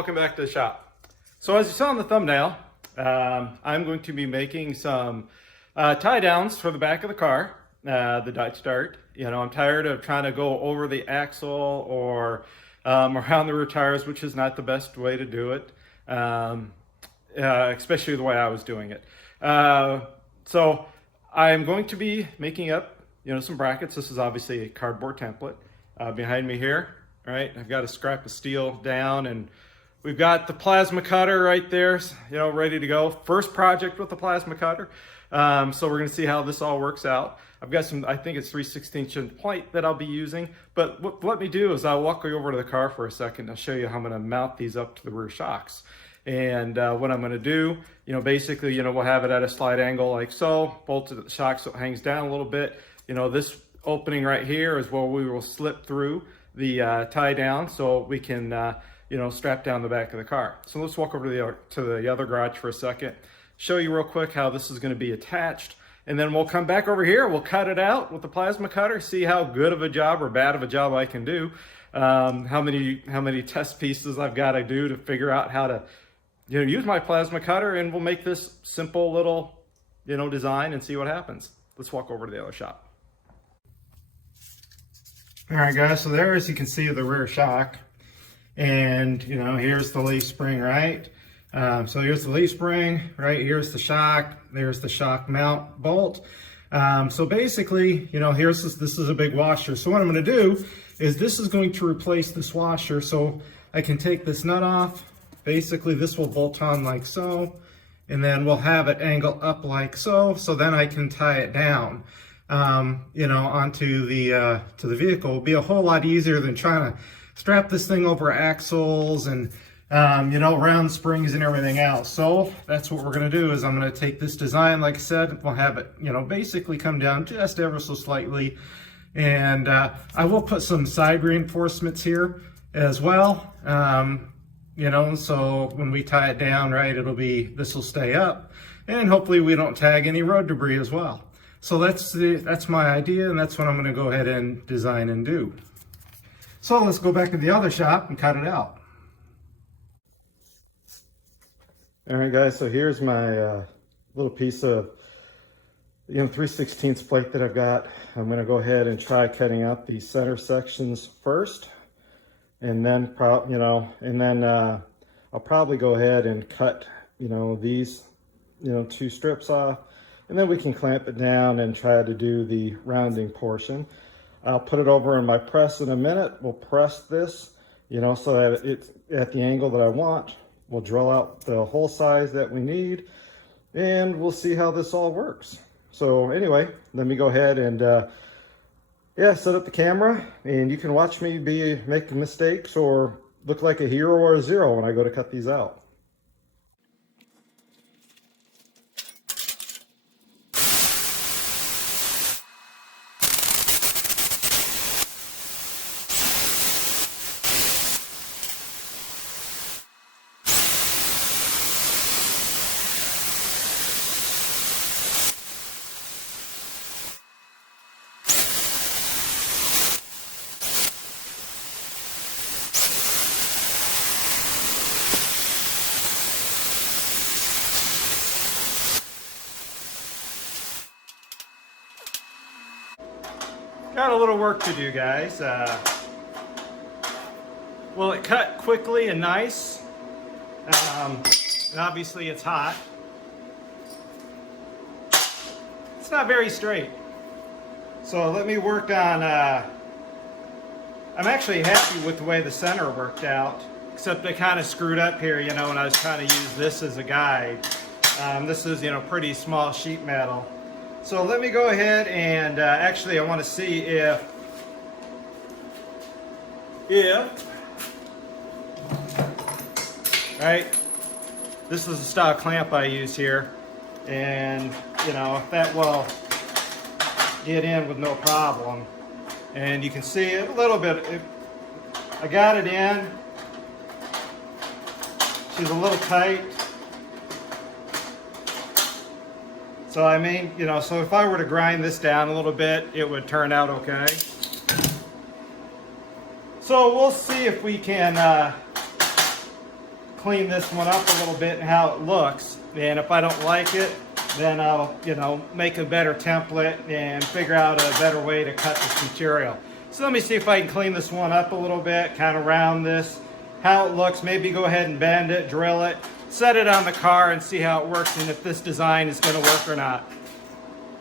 welcome back to the shop. So as you saw in the thumbnail, I'm going to be making some tie downs for the back of the car, the Dodge Dart. You know, I'm tired of trying to go over the axle or around the rear tires, which is not the best way to do it, especially the way I was doing it. So I'm going to be making up, some brackets. This is obviously a cardboard template. Behind me here, right? I've got a scrap of steel down, and we've got the plasma cutter right there, ready to go. First project with the plasma cutter. So we're gonna see how this all works out. I've got some, I think it's 3/16 inch plate that I'll be using, but what let me do is I'll walk you over to the car for a second. I'll show you how I'm gonna mount these up to the rear shocks. And what I'm gonna do, basically, we'll have it at a slight angle like so, bolted at the shock so it hangs down a little bit. This opening right here is where we will slip through the tie down so we can, strap down the back of the car. So let's walk over to the other garage for a second, show you real quick how this is going to be attached, and then we'll come back over here, we'll cut it out with the plasma cutter, see how good of a job or bad of a job I can do, how many test pieces I've got to do to figure out how to use my plasma cutter, and we'll make this simple little design and see what happens. Let's walk over to the other shop. All right, guys, so there, as you can see, the rear shock, and here's the leaf spring, right? So here's the leaf spring, right? Here's the shock, there's the shock mount bolt. So basically, this is a big washer. So what I'm going to do is this is going to replace this washer. So I can take this nut off. Basically, this will bolt on like so, and then we'll have it angle up like so. So then I can tie it down, onto the to the vehicle. It'll be a whole lot easier than trying to strap this thing over axles and round springs and everything else. So that's what we're going to do. Is I'm going to take this design, like I said, we'll have it basically come down just ever so slightly, and I will put some side reinforcements here as well. So when we tie it down, right, this will stay up, and hopefully we don't tag any road debris as well. So that's my idea, and that's what I'm going to go ahead and design and do. So let's go back to the other shop and cut it out. All right, guys, so here's my little piece of 3/16 plate that I've got. I'm going to go ahead and try cutting out the center sections first, and then I'll probably go ahead and cut these 2 strips off, and then we can clamp it down and try to do the rounding portion. I'll put it over in my press in a minute. We'll press this, so that it's at the angle that I want. We'll drill out the hole size that we need, and we'll see how this all works. So anyway, let me go ahead and set up the camera, and you can watch me make mistakes or look like a hero or a zero when I go to cut these out. Got a little work to do, guys. Well, it cut quickly and nice, and obviously it's hot. It's not very straight. So let me work on, I'm actually happy with the way the center worked out, except I kind of screwed up here, when I was trying to use this as a guide. This is, pretty small sheet metal. So let me go ahead and actually I want to see if right, this is the style clamp I use here, and if that will get in with no problem. And you can see it a little bit, I got it in. She's a little tight. So I mean, so if I were to grind this down a little bit, it would turn out okay. So we'll see if we can clean this one up a little bit and how it looks. And if I don't like it, then I'll, make a better template and figure out a better way to cut this material. So let me see if I can clean this one up a little bit, kind of round this, how it looks, maybe go ahead and bend it, drill it, set it on the car and see how it works and if this design is going to work or not.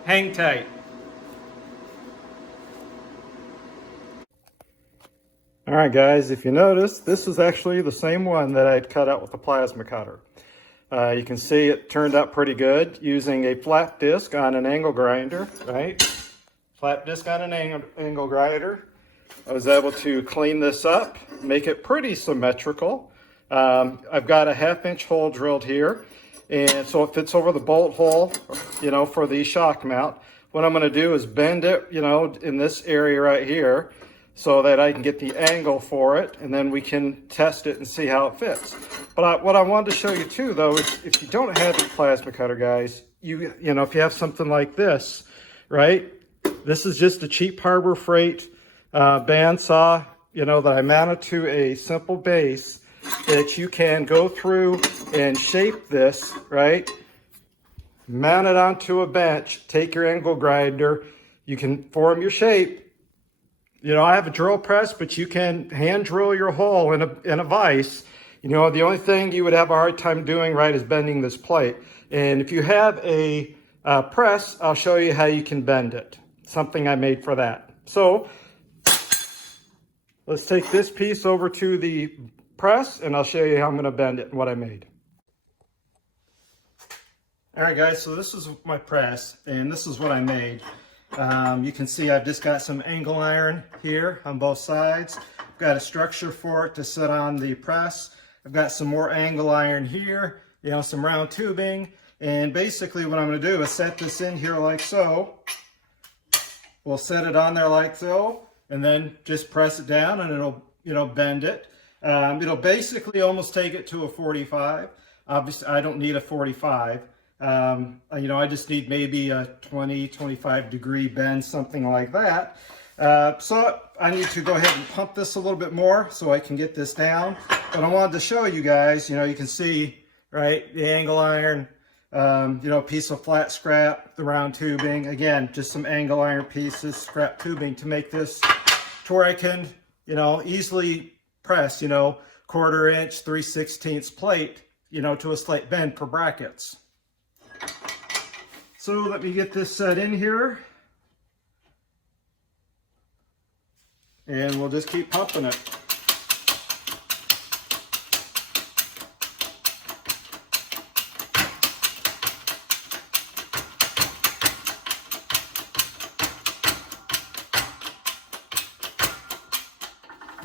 Hang tight. All right, guys, if you notice, this is actually the same one that I'd cut out with the plasma cutter. You can see it turned out pretty good using a flat disc on an angle grinder, right? Flat disc on an angle grinder. I was able to clean this up, make it pretty symmetrical. I've got a 1/2-inch hole drilled here, and so it fits over the bolt hole, for the shock mount. What I'm going to do is bend it, in this area right here, so that I can get the angle for it, and then we can test it and see how it fits. But what I wanted to show you too, though, is if you don't have a plasma cutter, guys, if you have something like this, right? This is just a cheap Harbor Freight bandsaw, that I mounted to a simple base that you can go through and shape this, right? Mount it onto a bench, take your angle grinder, you can form your shape. I have a drill press, but you can hand drill your hole in a vise. The only thing you would have a hard time doing, right, is bending this plate. And if you have a press, I'll show you how you can bend it. Something I made for that. So let's take this piece over to the press and I'll show you how I'm going to bend it and what I made. All right, guys, so this is my press and this is what I made. You can see I've just got some angle iron here on both sides. I've got a structure for it to sit on the press. I've got some more angle iron here, some round tubing. And basically what I'm going to do is set this in here like so. We'll set it on there like so, and then just press it down and it'll, bend it. It'll basically almost take it to a 45. Obviously, I don't need a 45. I just need maybe a 20-25 degree bend, something like that. So I need to go ahead and pump this a little bit more so I can get this down. But I wanted to show you guys, you can see, right, the angle iron, piece of flat scrap, the round tubing, again, just some angle iron pieces, scrap tubing to make this to where I can, easily press, 1/4 inch, 3/16 plate, to a slight bend for brackets. So let me get this set in here. And we'll just keep pumping it.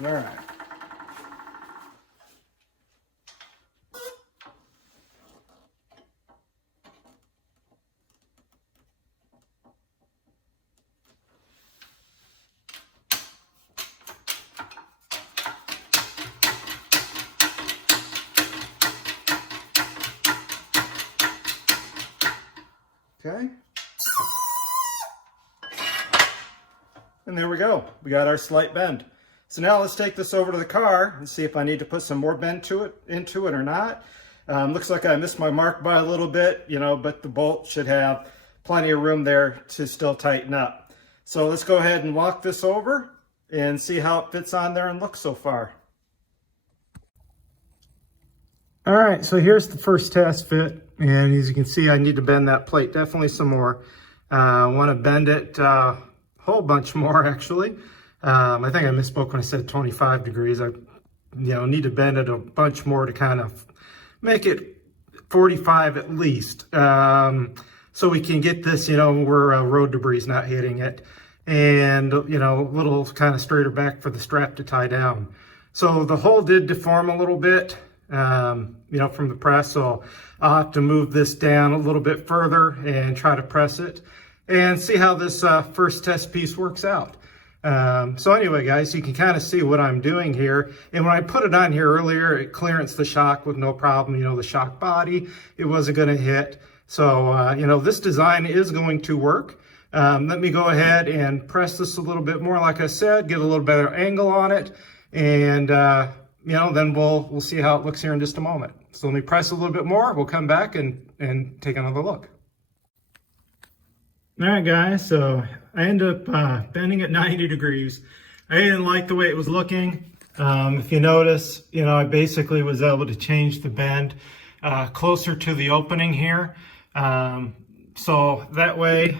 All right. Okay. And there we go. We got our slight bend. So now let's take this over to the car and see if I need to put some more bend into it or not. Looks like I missed my mark by a little bit, but the bolt should have plenty of room there to still tighten up. So let's go ahead and walk this over and see how it fits on there and looks so far. All right, so here's the first test fit. And as you can see, I need to bend that plate definitely some more. I want to bend it a whole bunch more, actually. I think I misspoke when I said 25 degrees. I need to bend it a bunch more to kind of make it 45 at least. So we can get this, where road debris is not hitting it. And, a little kind of straighter back for the strap to tie down. So the hole did deform a little bit, from the press. So I'll have to move this down a little bit further and try to press it and see how this first test piece works out. So anyway, guys, you can kind of see what I'm doing here. And when I put it on here earlier, it clearanced the shock with no problem. The shock body, it wasn't going to hit. So, this design is going to work. Let me go ahead and press this a little bit more, like I said, get a little better angle on it, and then we'll see how it looks here in just a moment. So let me press a little bit more. We'll come back and take another look. All right, guys, so I ended up bending it 90 degrees. I didn't like the way it was looking. If you notice, I basically was able to change the bend closer to the opening here. So that way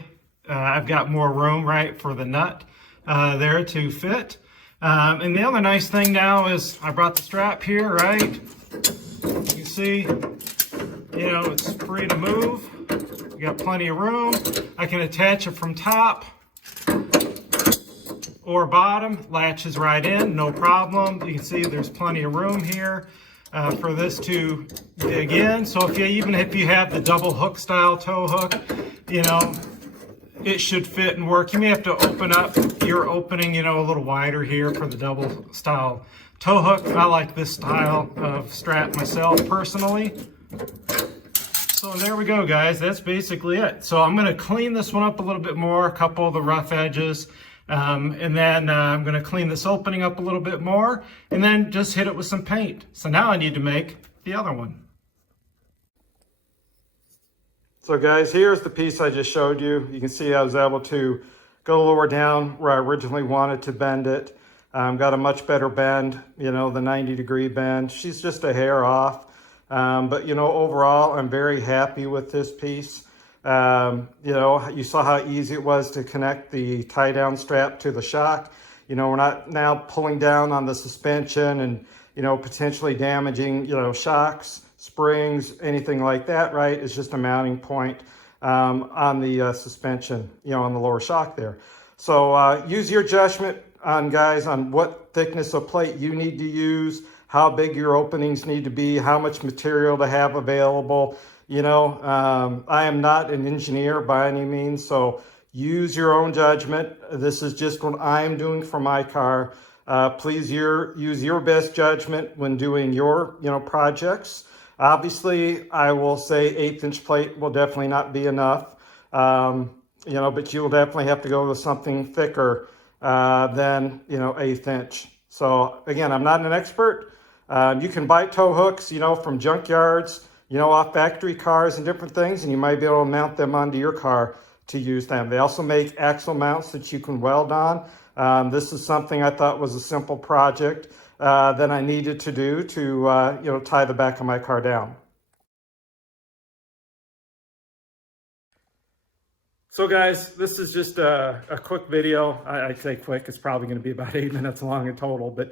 I've got more room, right, for the nut there to fit. And the other nice thing now is I brought the strap here, right? You can see, it's free to move. You got plenty of room. I can attach it from top or bottom, latches right in, no problem. You can see there's plenty of room here for this to dig in. So even if you have the double hook style tow hook, it should fit and work. You may have to open up your opening, a little wider here for the double style tow hook. I like this style of strap myself personally. So there we go, guys. That's basically it. So I'm going to clean this one up a little bit more, a couple of the rough edges. And then I'm going to clean this opening up a little bit more and then just hit it with some paint. So now I need to make the other one. So guys, here's the piece I just showed you. You can see I was able to go lower down where I originally wanted to bend it. Got a much better bend, the 90-degree bend. She's just a hair off. But overall, I'm very happy with this piece. You saw how easy it was to connect the tie-down strap to the shock. We're not now pulling down on the suspension and, potentially damaging, shocks, springs, anything like that, right? It's just a mounting point on the suspension, on the lower shock there. So use your judgment on what thickness of plate you need to use, how big your openings need to be, how much material to have available. I am not an engineer by any means, so use your own judgment. This is just what I'm doing for my car. Please use your best judgment when doing your, projects. Obviously, I will say 1/8-inch plate will definitely not be enough, but you will definitely have to go with something thicker than, 1/8 inch. So again, I'm not an expert. You can buy tow hooks, from junkyards, off factory cars and different things, and you might be able to mount them onto your car to use them. They also make axle mounts that you can weld on. This is something I thought was a simple project that I needed to do to, tie the back of my car down. So guys, this is just a quick video. I'd say quick, it's probably going to be about 8 minutes long in total, but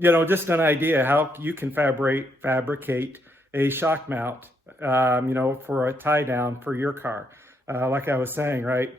just an idea how you can fabricate a shock mount, for a tie down for your car. Like I was saying, right?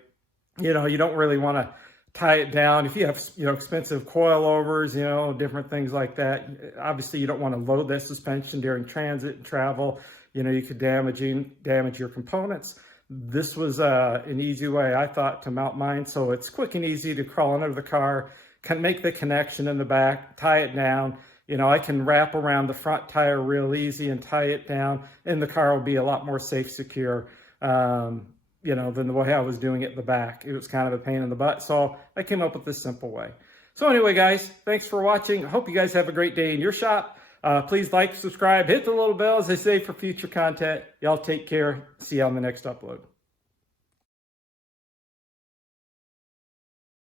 You don't really want to tie it down. If you have, expensive coilovers, different things like that, obviously you don't want to load that suspension during transit and travel. You could damage your components. This was an easy way, I thought, to mount mine. So it's quick and easy to crawl under the car, can make the connection in the back, tie it down. I can wrap around the front tire real easy and tie it down, and the car will be a lot more safe, secure, than the way I was doing it in the back. It was kind of a pain in the butt, so I came up with this simple way. So anyway, guys, thanks for watching. I hope you guys have a great day in your shop. Please like, subscribe, hit the little bell, as they say, for future content. Y'all take care. See you on the next upload.